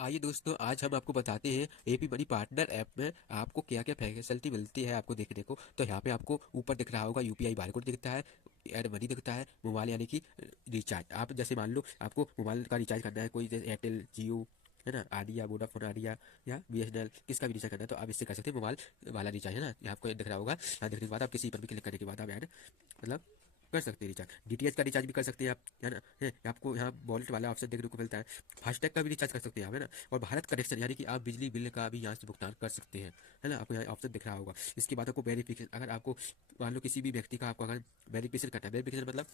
आइए दोस्तों, आज हम आपको बताते हैं एपी मनी पार्टनर ऐप में आपको क्या क्या फैसिलिटी मिलती है आपको देखने को। तो यहाँ पे आपको ऊपर दिख रहा होगा यूपीआई बारकोड दिखता है, एड मनी दिखता है, मोबाइल यानी कि रिचार्ज। आप जैसे मान लो आपको मोबाइल का रिचार्ज करना है, कोई जैसे एयरटेल, जियो, है ना, आइडिया, वोडाफोन आइडिया या बीएसएनएल, किसका भी रिचार्ज करना है तो आप इससे कर सकते हैं। मोबाइल वाला रिचार्ज है ना, ये आपको दिख रहा होगा। यहाँ देखने के बाद आप किसी पर भी क्लिक करने के बाद आप ऐड मतलब कर सकते हैं रिचार्ज। डीटीएच का रिचार्ज भी कर सकते हैं आप, है ना, है आपको यहाँ वॉलेट वाला ऑप्शन देखने को मिलता है। फास्टैग का भी रिचार्ज कर सकते हैं आप, है ना। और भारत कनेक्शन यानी कि आप बिजली बिल का भी यहाँ से भुगतान कर सकते हैं, है ना, आपको यहाँ ऑप्शन दिख रहा होगा। इसके बाद आपको वेरिफिकेशन, अगर आपको मान लो किसी भी व्यक्ति का आपको अगर वेरिफिकेशन करना है, वेरिफिकेशन मतलब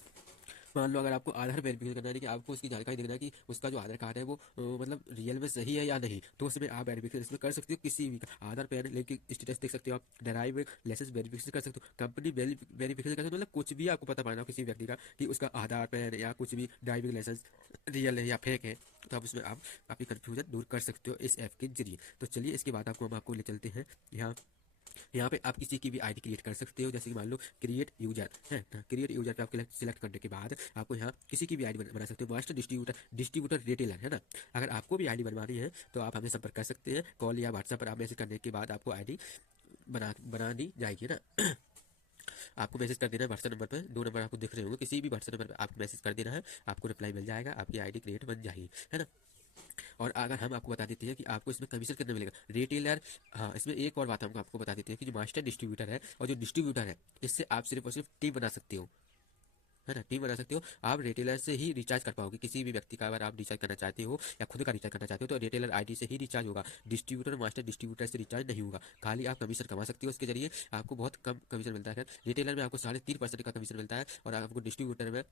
मान लो अगर आपको आधार वेरिफिकेशन करना है कि आपको उसकी जानकारी देना है कि उसका जो आधार कार्ड है वो मतलब रियल में सही है या नहीं, तो उसमें आप वेरिफिकेशन इसमें कर सकते हो। किसी भी का आधार पैन लेके स्टेटस देख सकते हो आप, ड्राइव लाइसेंस वेरिफिकेशन कर सकते हो, कंपनी वेरिफिकेशन कर सकते हो। मतलब कुछ भी आपको पता पाना हो किसी व्यक्ति का कि उसका आधार पैन या कुछ भी ड्राइविंग लाइसेंस रियल है या फेक है, तो आप उसमें आप अपनी कन्फ्यूजन दूर कर सकते हो इस ऐप के जरिए। तो चलिए इसके बाद हम आपको ले चलते हैं यहाँ। यहाँ पे आप किसी की भी आईडी क्रिएट कर सकते हो, जैसे कि मान लो क्रिएट यूजर है। क्रिएट यूजर पे आप सिलेक्ट करने के बाद आपको यहाँ किसी की भी आईडी बना सकते हो। मास्टर डिस्ट्रीब्यूटर, डिस्ट्रीब्यूटर रिटेलर, है ना। अगर आपको भी आईडी बनवानी है तो आप हमसे संपर्क कर सकते हैं। कॉल या व्हाट्सएप पर आप मैसेज करने के बाद आपको आईडी बना दी जाएगी ना। आपको मैसेज कर देना है व्हाट्सएप नंबर पर, 2 नंबर आपको दिख रहे होंगे, किसी भी व्हाट्सएप नंबर पर आपको मैसेज कर देना है, आपको रिप्लाई मिल जाएगा, आपकी आईडी क्रिएट बन जाएगी, है ना। और अगर हम आपको बता देते हैं कि आपको इसमें कमीशन कितना मिलेगा रिटेलर। हाँ, इसमें एक और बात हम आपको बता देते हैं कि जो मास्टर डिस्ट्रीब्यूटर है और जो डिस्ट्रीब्यूटर है, इससे आप सिर्फ और सिर्फ टीम बना सकते हो, है ना, टीम बना सकते हो। आप रिटेलर से ही रिचार्ज कर पाओगे किसी भी व्यक्ति का। अगर आप रिचार्ज करना चाहते हो या खुद का रिचार्ज करना चाहते हो तो रिटेलर आईडी से ही रिचार्ज होगा, डिस्ट्रीब्यूटर मास्टर डिस्ट्रीब्यूटर से रिचार्ज नहीं होगा। खाली आप कमीशन कमा सकते हो उसके जरिए, आपको बहुत कम कमीशन मिलता है। रिटेलर में आपको 3.5% का कमीशन मिलता है और आपको डिस्ट्रीब्यूटर में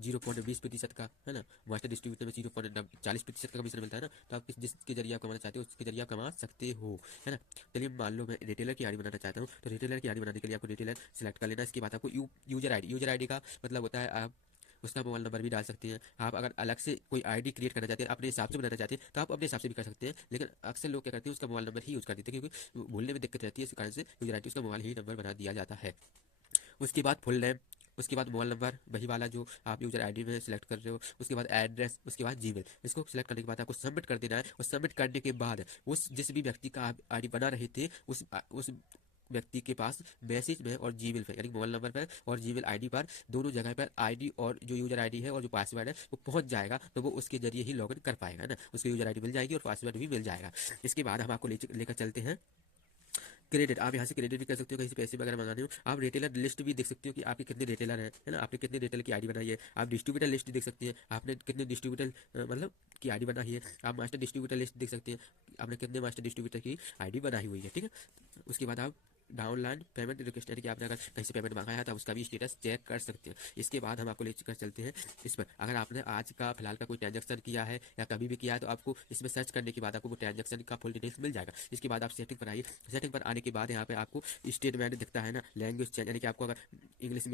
0.20% का, है ना, मास्टर डिस्ट्रीब्यूटर में 0.40% का कमीशन मिलता है ना। तो आप जिसके जरिए आप कमाना चाहते हो उसके जरिए आप कमा सकते हो, है ना। चलिए मान लो मैं रिटेलर की आईडी बनाना चाहता हूँ, तो रिटेलर की आईडी बनाने के लिए आपको रिटेलर सिलेक्ट कर लेना। इसके बाद आपको यूजर आईडी का मतलब होता है आप उसका मोबाइल नंबर भी डाल सकते हैं। आप अगर अलग से कोई आईडी क्रिएट करना चाहते हैं, अपने हिसाब से बनाना चाहते हैं, तो आप अपने हिसाब से भी कर सकते हैं। लेकिन अक्सर लोग क्या करते हैं, उसका मोबाइल नंबर ही यूज़ कर देते हैं, क्योंकि भूलने में दिक्कत रहती है, इस कारण से यूजर आईडी उसका मोबाइल ही नंबर बना दिया जाता है। उसके बाद फुल नेम, उसके बाद मोबाइल नंबर वही वाला जो आप यूजर आईडी में सिलेक्ट कर रहे हो, उसके बाद एड्रेस, उसके बाद जीमेल। इसको सिलेक्ट करने के बाद आपको सबमिट कर देना है। और सबमिट करने के बाद उस जिस भी व्यक्ति का आप आईडी बना रहे थे उस व्यक्ति के पास मैसेज में और जीमेल पे यानी मोबाइल नंबर पर और जीमेल आईडी पर, दोनों जगह पर आईडी और जो यूजर आईडी है और जो पासवर्ड है वो पहुंच जाएगा। तो वो उसके जरिए ही लॉगिन कर पाएगा ना, उसकी यूजर आईडी मिल जाएगी और पासवर्ड भी मिल जाएगा। इसके बाद हम आपको लेकर चलते हैं क्रेडिट। आप यहाँ से क्रेडिट भी कर सकते हो, कहीं से पैसे वगैरह मंगाने हो। आप रिटेलर लिस्ट भी देख सकते हो कि आपके कितने रिटेलर हैं, है ना, आपने कितने रिटेलर की आईडी बनाई है। आप डिस्ट्रीब्यूटर लिस्ट देख सकते हैं, आपने कितने डिस्ट्रीब्यूटर मतलब की आईडी बनाई है। आप मास्टर डिस्ट्रीब्यूटर लिस्ट देख सकते हैं, आपने कितने मास्टर डिस्ट्रीब्यूटर की आईडी बनाई हुई है, ठीक है। उसके बाद आप डाउनलाइन पेमेंट रिक्वेस्ट यानी कि आपने अगर कहीं से पेमेंट मंगाया था उसका भी स्टेटस चेक कर सकते हैं। इसके बाद हम आपको लेकर चलते हैं इस पर। अगर आपने आज का फिलहाल का कोई ट्रांजैक्शन किया है या कभी भी किया है तो आपको इसमें सर्च करने के बाद आपको वो ट्रांजैक्शन का फुल डिटेल्स मिल जाएगा। इसके बाद आप सेटिंग पर आइए। सेटिंग पर आने के बाद यहाँ पे आपको स्टेटमेंट दिखता है ना, लैंग्वेज चेंज यानी कि आपको अगर इंग्लिश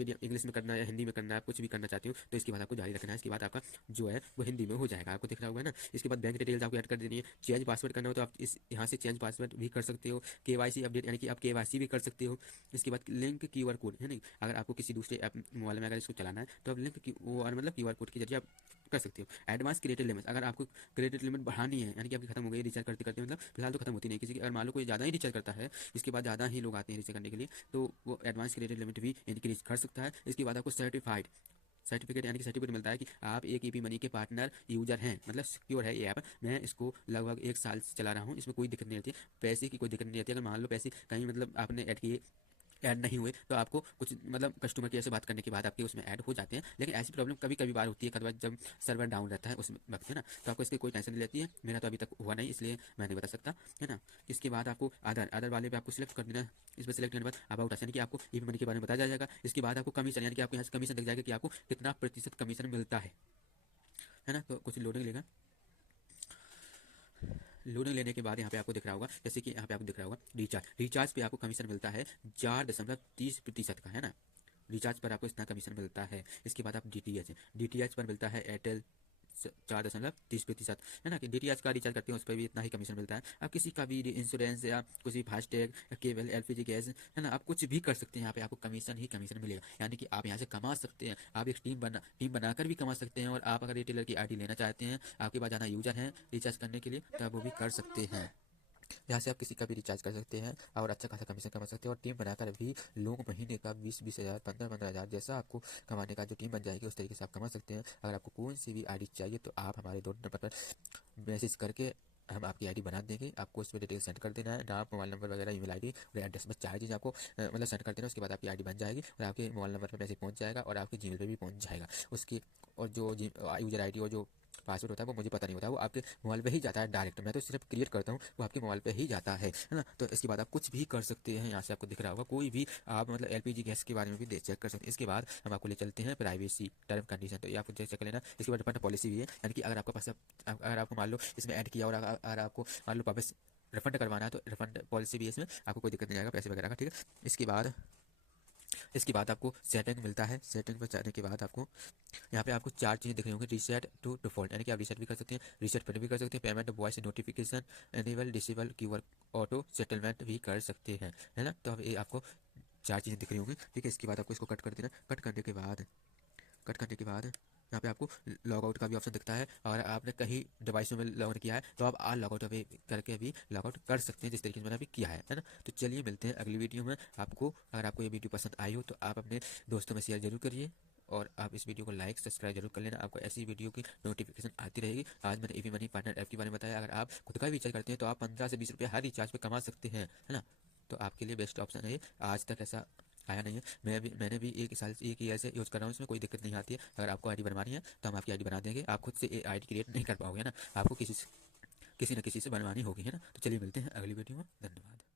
में करना है या हिंदी में करना है, आप कुछ भी करना चाहते हो तो इसके बाद आपको जारी रखना है। इसके बाद आपका जो है वो हिंदी में हो जाएगा, आपको दिख रहा होगा ना। इसके बाद बैंक डिटेल्स आपको ऐड कर देनी है। चेंज पासवर्ड करना हो तो आप इस यहाँ से चेंज पासवर्ड भी कर सकते हो। केवाईसी अपडेट यानी कि आप केवाईसी भी कर सकते हो। इसके बाद लिंक क्यूआर कोड है नहीं, अगर आपको किसी दूसरे ऐप मोबाइल में अगर इसको चलाना है तो आप लिंक वो और मतलब क्यूआर कोड के जरिए आप कर सकते हो। एडवांस क्रेडिट लिमिट, अगर आपको क्रेडिट लिमिट बढ़ानी है यानी कि आपकी खत्म हो गई रिचार्ज करते करते, मतलब फिलहाल तो खत्म होती नहीं किसी की, अगर मान लो कोई ज़्यादा ही रिचार्ज करता है, इसके बाद ज़्यादा ही लोग आते हैं रिचार्ज करने के लिए, तो वो एडवांस क्रेडिट लिमिट भी इंक्रीज कर सकता है। इसके बाद आपको सर्टिफिकेट यानी कि सर्टिफिकेट मिलता है कि आप एक ईपी मनी के पार्टनर यूजर हैं, मतलब सिक्योर है ये ऐप। मैं इसको लगभग 1 साल से चला रहा हूँ, इसमें कोई दिक्कत नहीं रहती है, पैसे की कोई दिक्कत नहीं रहती। अगर मान लो पैसे कहीं मतलब आपने ऐड किए, ऐड नहीं हुए, तो आपको कुछ मतलब कस्टमर केयर से बात करने के बाद आपके उसमें ऐड हो जाते हैं। लेकिन ऐसी प्रॉब्लम कभी कभी बार होती है, कभी जब सर्वर डाउन रहता है उस वक्त, है ना। तो आपको इसकी कोई टेंशन नहीं लेती है, मेरा तो अभी तक हुआ नहीं इसलिए मैं नहीं बता सकता, है ना। इसके बाद आपको आधार वाले पे आपको सिलेक्ट कर देना है। इसमें सिलेक्ट करने के बाद अबाउट अस यानी कि आपको ई मनी के बारे में बताया जाएगा। इसके बाद आपको कमीशन यानी कि आपको यहाँ से कमीशन दिख जाएगा कि आपको कितना प्रतिशत कमीशन मिलता है ना। तो कुछ लोडिंग लेगा। लोडिंग लेने के बाद यहाँ पे आपको दिख रहा होगा, जैसे कि यहाँ पे आपको दिख रहा होगा रिचार्ज पे आपको कमीशन मिलता है 4.30% का, है ना। रिचार्ज पर आपको इतना कमीशन मिलता है। इसके बाद आप डीटीएच पर मिलता है एयरटेल, 4.30%, है ना, कि DTH का रिचार्ज करते हैं उस पर भी इतना ही कमीशन मिलता है। आप किसी का भी इंश्योरेंस या किसी फास्टैग, केबल, LPG गैस, है ना, आप कुछ भी कर सकते हैं, यहाँ पे आपको कमीशन ही कमीशन मिलेगा। यानी कि आप यहाँ से कमा सकते हैं, आप एक टीम बनाकर भी कमा सकते हैं। और आप अगर रिटेलर की ID लेना चाहते हैं, आपके पास ज़्यादा यूजर हैं रिचार्ज करने के लिए, तो आप वो भी कर सकते हैं। यहाँ से आप किसी का भी रिचार्ज कर सकते हैं और अच्छा खासा कमीशन कमा सकते हैं। और टीम बनाकर भी लोग महीने का 20-20 हज़ार, 15-15 हज़ार, जैसा आपको कमाने का जो टीम बन जाएगी उस तरीके से आप कमा सकते हैं। अगर आपको कोई सी भी ID चाहिए तो आप हमारे 2 नंबर पर मैसेज करके हम आपकी ID बना देंगे। आपको उस पर डिटेल सेंड कर देना है, नाम, मोबाइल नंबर वगैरह, email ID और एड्रेस, बस 4 चीज़ आपको मतलब सेंड कर देना। उसके बाद आपकी ID बन जाएगी और आपके मोबाइल नंबर पर मैसेज पहुंच जाएगा और आपके Gmail पे भी पहुंच जाएगा उसकी। और जो यूज़र ID और जो पासवर्ड होता है वो मुझे पता नहीं होता, वो आपके मोबाइल पे ही जाता है डायरेक्ट। मैं तो सिर्फ क्रिएट करता हूँ, वो आपके मोबाइल पे ही जाता है ना। तो इसके बाद आप कुछ भी कर सकते हैं। यहाँ से आपको दिख रहा होगा कोई भी आप मतलब LPG गैस के बारे में भी चेक कर सकते हैं। इसके बाद हम आपको ले चलते हैं प्राइवेसी टर्म कंडीशन, तो ये आपको चेक कर लेना। इसके बाद रिफंड पॉलिसी भी है, यानी कि अगर आपके पास अगर आपको मान लो इसमें ऐड किया और अगर आपको मान लो वापस रिफंड करवाना है तो रिफंड पॉलिसी भी है इसमें, आपको कोई दिक्कत नहीं आएगा पैसे वगैरह का, ठीक है। इसके बाद आपको सेटिंग मिलता है। सेटिंग पर जाने के बाद आपको यहाँ पे आपको 4 चीज़ें दिख रही होंगी। रीसेट टू डिफॉल्ट, यानी कि आप रीसेट भी कर सकते हैं, रीसेट फिर भी कर सकते हैं, payment, voice notification, enable, disable, QR, auto settlement भी कर सकते हैं, है ना। तो अब ये आपको 4 चीज़ें दिख रही होंगी, ठीक है। इसके बाद आपको इसको कट कर देना। कट करने के बाद यहाँ पे आपको लॉग आउट का भी ऑप्शन दिखता है। और आपने कहीं डिवाइसों में लॉग इन किया है तो आप आल लॉग आउट अभी करके भी लॉग आउट कर सकते हैं, जिस तरीके से मैंने अभी किया है ना। तो चलिए मिलते हैं अगली वीडियो में। अगर आपको ये वीडियो पसंद आई हो तो आप अपने दोस्तों में शेयर जरूर करिए और आप इस वीडियो को लाइक सब्सक्राइब जरूर कर लेना, आपको ऐसी वीडियो की नोटिफिकेशन आती रहेगी। आज मैंने एपी मनी पार्टनर ऐप के बारे में बताया। अगर आप खुद का भी रिचार्ज करते हैं तो आप 15 से 20 रुपये हर रिचार्ज पे कमा सकते हैं, है ना। तो आपके लिए बेस्ट ऑप्शन है ये। आज तक ऐसा आया नहीं है, मैंने भी 1 साल से 1 ईयर से यूज़ कर रहा हूँ, इसमें कोई दिक्कत नहीं आती है। अगर आपको ID बनवानी है तो हम आपकी ID बना देंगे, आप खुद से ID क्रिएट नहीं कर पाओगे ना, आपको किसी न किसी से बनवानी होगी, है ना। तो चलिए मिलते हैं अगली वीडियो में, धन्यवाद।